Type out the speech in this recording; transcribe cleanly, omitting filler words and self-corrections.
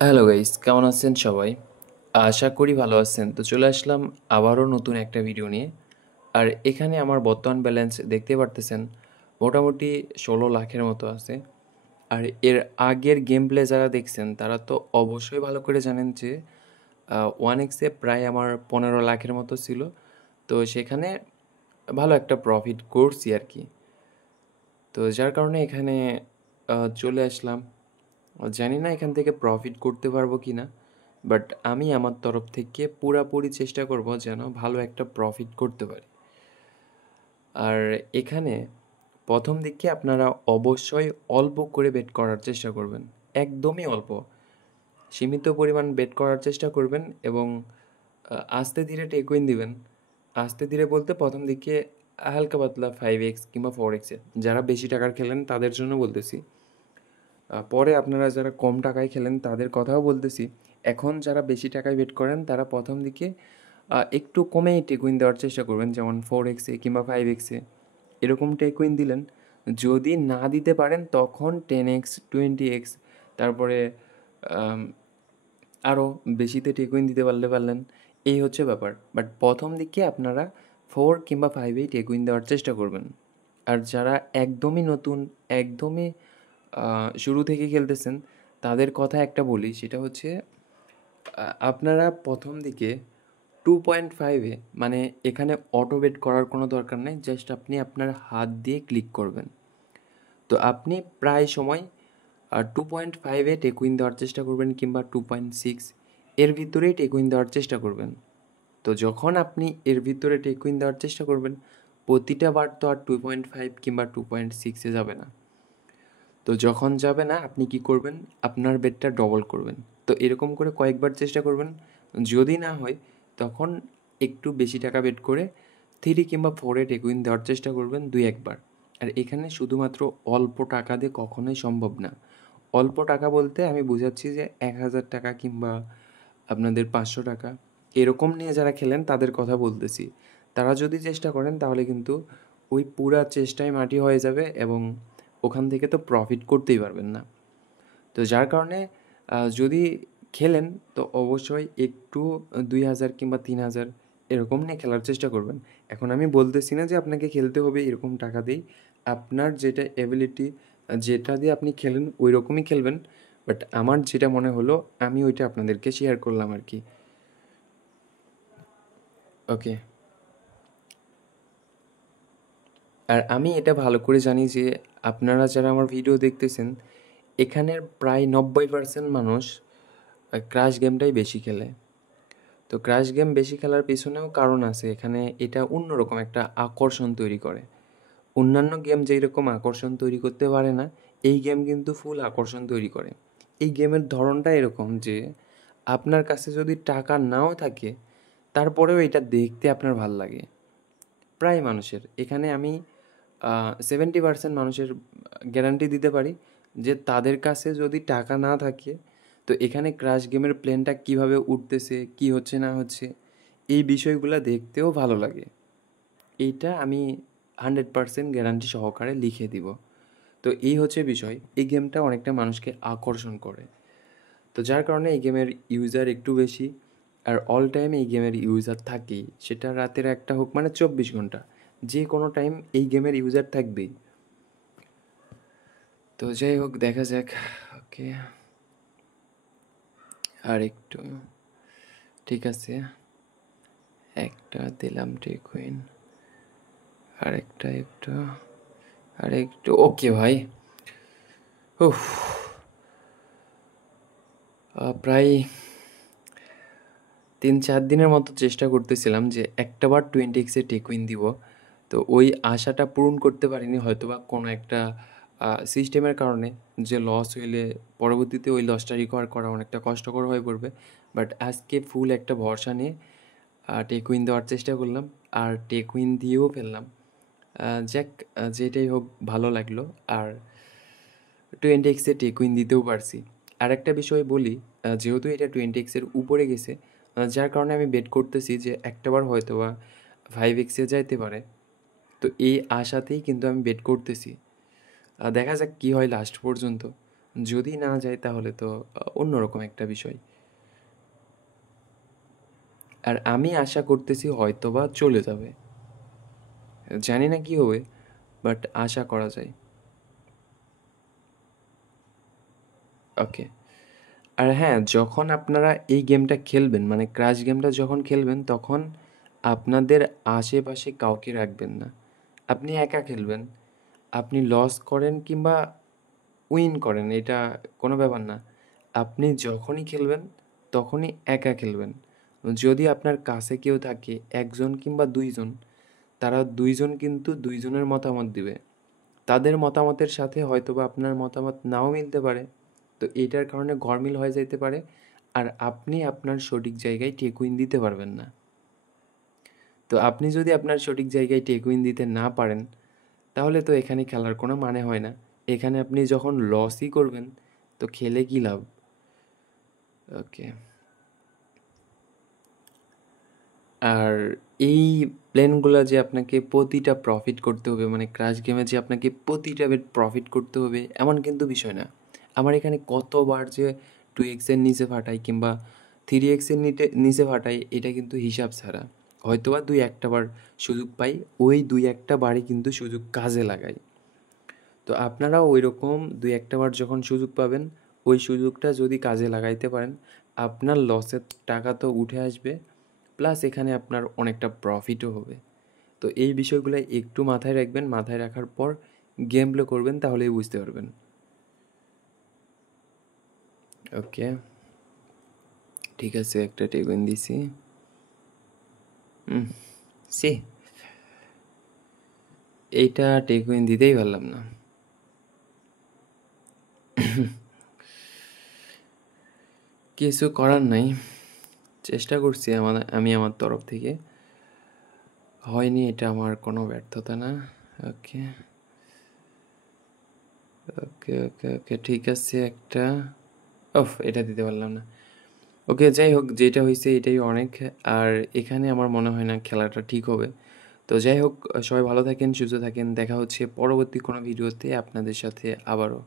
Hello guys, কেমন আছেন সবাই? আশা করি ভালো আছেন। তো চলে আসলাম আবারও নতুন একটা ভিডিও নিয়ে। আর এখানে আমার বর্তমান ব্যালেন্স দেখতে পারতেছেন মোটামুটি ১৬ লাখের মতো আছে। আর এর আগের গেম প্লে যারা দেখছেন তারা তো অবশ্যই ভালো করে জানেন যে 1x প্রায় আমার ১৫ লাখের মতো ছিল। তো সেখানে ভালো একটা প্রফিট করছি আর কি। তো যার কারণে এখানে চলে আসলাম। জানি না এখান থেকে প্রফিট করতে পারবো কি না, বাট আমি আমার তরফ থেকে পুরাপুরি চেষ্টা করব যেন ভালো একটা প্রফিট করতে পারি। আর এখানে প্রথম দিকে আপনারা অবশ্যই অল্প করে বেট করার চেষ্টা করবেন। একদমই অল্প, সীমিত পরিমাণ বেট করার চেষ্টা করবেন এবং আস্তে ধীরে টেক উইন দিবেন। আস্তে ধীরে বলতে প্রথম দিকে হালকা পাতলা 5x কিংবা 4x-এ যারা বেশি টাকার খেলেন তাদের জন্য বলতেছি। পরে আপনারা যারা কম টাকায় খেলেন তাদের কথাও বলতেছি। এখন যারা বেশি টাকায় বেট করেন তারা প্রথম দিকে একটু কমেই টেক উইন দেওয়ার চেষ্টা করবেন, যেমন 4x-এ কিংবা 5x-এ এরকম টেক উইন দিলেন। যদি না দিতে পারেন তখন 10x 20x, তারপরে আরও বেশিতে টেক উইন দিতে পারলেন। এই হচ্ছে ব্যাপার। বাট প্রথম দিকে আপনারা 4 কিংবা 5-এই টেক উইন দেওয়ার চেষ্টা করবেন। আর যারা একদমই নতুন, একদমই শুরু থেকে খেলতেছেন তাদের কথা একটা বলি, সেটা হচ্ছে আপনারা প্রথম দিকে 2.5-এ, মানে এখানে অটো বেট করার কোনো দরকার নেই, জাস্ট আপনি আপনার হাত দিয়ে ক্লিক করবেন। তো আপনি প্রায় সময় 2.5-এ টেক উইন দেওয়ার চেষ্টা করবেন কিংবা 2.6 এর ভিতরেই টেক উইন দেওয়ার চেষ্টা করবেন। তো যখন আপনি এর ভিতরে টেক উইন দেওয়ার চেষ্টা করবেন, প্রতিটা বার তো আর 2.5 কিংবা 2.6-এ যাবে না। তো যখন যাবে না আপনি কি করবেন, আপনার বেটটা ডবল করবেন। তো এরকম করে কয়েকবার চেষ্টা করবেন। যদি না হয় তখন একটু বেশি টাকা বেট করে 3 কিংবা 4-এ টেক উইন দেওয়ার চেষ্টা করবেন 2-1 বার। আর এখানে শুধুমাত্র অল্প টাকা দিয়ে কখনোই সম্ভব না। অল্প টাকা বলতে আমি বোঝাচ্ছি যে ১,০০০ টাকা কিংবা আপনাদের ৫০০ টাকা এরকম নিয়ে যারা খেলেন তাদের কথা বলতেছি। তারা যদি চেষ্টা করেন তাহলে কিন্তু ওই পুরা চেষ্টাই মাটি হয়ে যাবে এবং ওখান থেকে তো প্রফিট করতেই পারবেন না। তো যার কারণে যদি খেলেন তো অবশ্যই একটু ২,০০০ কিংবা ৩,০০০ এরকম নিয়ে খেলার চেষ্টা করবেন। এখন আমি বলতেছি না যে আপনাকে খেলতে হবে এরকম টাকা দিয়েই। আপনার যেটা এবিলিটি, যেটা দিয়ে আপনি খেলেন ওই রকমই খেলবেন। বাট আমার যেটা মনে হলো আমি ওইটা আপনাদেরকে শেয়ার করলাম আর কি। ওকে। আর আমি এটা ভালো করে জানি যে আপনারা যারা আমার ভিডিও দেখতেছেন এখানের প্রায় ৯০% মানুষ ক্র্যাশ গেমটাই বেশি খেলে। তো ক্র্যাশ গেম বেশি খেলার পেছনেও কারণ আছে। এখানে এটা অন্যরকম একটা আকর্ষণ তৈরি করে। অন্যান্য গেম যেই রকম আকর্ষণ তৈরি করতে পারে না, এই গেম কিন্তু ফুল আকর্ষণ তৈরি করে। এই গেমের ধরনটা এরকম যে আপনার কাছে যদি টাকা নাও থাকে তারপরেও এটা দেখতে আপনার ভাল লাগে। প্রায় মানুষের এখানে আমি 70% মানুষের গ্যারান্টি দিতে পারি যে তাদের কাছে যদি টাকা না থাকে তো এখানে ক্র্যাশ গেমের প্লেনটা কীভাবে উঠতেছে, কী হচ্ছে না হচ্ছে, এই বিষয়গুলো দেখতেও ভালো লাগে। এইটা আমি 100% গ্যারান্টি সহকারে লিখে দিব। তো এই হচ্ছে বিষয়। এই গেমটা অনেকটা মানুষকে আকর্ষণ করে। তো যার কারণে এই গেমের ইউজার একটু বেশি। আর অল টাইম এই গেমের ইউজার থাকেই। সেটা রাতের ১টা হোক, মানে ২৪ ঘন্টা। যে কোনো টাইম এই গেমের ইউজার থাকবেই। তো যাই হোক দেখা যাক। ওকে। আর একটু। ঠিক আছে। একটা দিলাম টেকুইন। আরেকটা একটু। আরেকটু। ওকে ভাই। উফ। প্রায় ৩-৪ দিনের মতো চেষ্টা করতেছিলাম যে একটাবার 20x-এ টেকুইন দিব। তো ওই আশাটা পূরণ করতে পারিনি, হয়তোবা কোনো একটা সিস্টেমের কারণে, যে লস হইলে পরবর্তীতে ওই লসটা রিকভার করা অনেকটা কষ্টকর হয়ে পড়বে। বাট আজকে ফুল একটা ভরসা নিয়ে টেকুইন দেওয়ার চেষ্টা করলাম। আর টেকুইন দিয়েও ফেললাম। যাক, যেটাই হোক ভালো লাগলো। আর 20x-এ টেকুইন দিতেও পারছি। আরেকটা বিষয় বলি, যেহেতু এটা 20x-এর উপরে গেছে, যার কারণে আমি বেট করতেছি যে একটাবার হয়তোবা 5x-এ যাইতে পারে। তো এই আশাতেই কিন্তু আমি বেট করতেছি। দেখা যাক কী হয় লাস্ট পর্যন্ত। যদি না যায় তাহলে তো অন্যরকম একটা বিষয়। আর আমি আশা করতেছি হয়তোবা চলে যাবে। জানি না কি হবে, বাট আশা করা যায়। ওকে। আর হ্যাঁ, যখন আপনারা এই গেমটা খেলবেন, মানে ক্রাশ গেমটা যখন খেলবেন, তখন আপনাদের আশেপাশে কাউকে রাখবেন না। আপনি একা খেলবেন। আপনি লস করেন কিংবা উইন করেন, এটা কোনো ব্যাপার না। আপনি যখনই খেলবেন, তখনই একা খেলবেন। যদি আপনার কাছে কেউ থাকে, ১ জন কিংবা ২ জন, তারা ২ জন কিন্তু ২ জনের মতামত দিবে। তাদের মতামতের সাথে হয়তোবা আপনার মতামত নাও মিলতে পারে। তো এইটার কারণে গরমিল হয়ে যাইতে পারে। আর আপনি আপনার সঠিক জায়গায় টেক-উইন দিতে পারবেন না। তো আপনি যদি আপনার সঠিক জায়গায় টেক-উইন দিতে না পারেন, তাহলে তো এখানে খেলার কোনো মানে হয় না। এখানে আপনি যখন লসই করবেন, তো খেলে কী লাভ? ওকে। আর এই প্ল্যানগুলা যে আপনাকে প্রতিটা প্রফিট করতে হবে, মানে ক্রাশ গেমে যে আপনাকে প্রতিটা বেট প্রফিট করতে হবে, এমন কিন্তু বিষয় না। আমার এখানে কতবার যে 2x এর নিচে ফাটাই কিংবা 3x এর নিচে ফাটাই, এটা কিন্তু হিসাব ছাড়া। হয়তোবা 2-1টা বার সুযোগ পাই, ওই 2-1টা বারই কিন্তু সুযোগ কাজে লাগাই। তো আপনারাও ওইরকম 2-1টা বার যখন সুযোগ পাবেন, ওই সুযোগটা যদি কাজে লাগাইতে পারেন, আপনার লসের টাকা তো উঠে আসবে, প্লাস এখানে আপনার অনেকটা প্রফিটও হবে। তো এই বিষয়গুলো একটু মাথায় রাখবেন। মাথায় রাখার পর গেম প্লে করবেন, তাহলেই বুঝতে পারবেন। ওকে, ঠিক আছে, একটা টেগুইন দিছি। সি এইটা টেগুইন দিতেই পারলাম না। কিছু করার নাই, চেষ্টা করছি আমি আমার তরফ থেকে। হয়নি, এটা আমার কোনো ব্যর্থতা না। ওকে ওকে ওকে ওকে, ঠিক আছে, একটা এটা দিতে পারলাম না। ওকে, যাই হোক, যেটা হয়েছে এটাই অনেক। আর এখানে আমার মনে হয় না খেলাটা ঠিক হবে। তো যাই হোক, সবাই ভালো থাকেন, সুস্থ থাকেন। দেখা হচ্ছে পরবর্তী কোনো ভিডিওতে আপনাদের সাথে আবারও।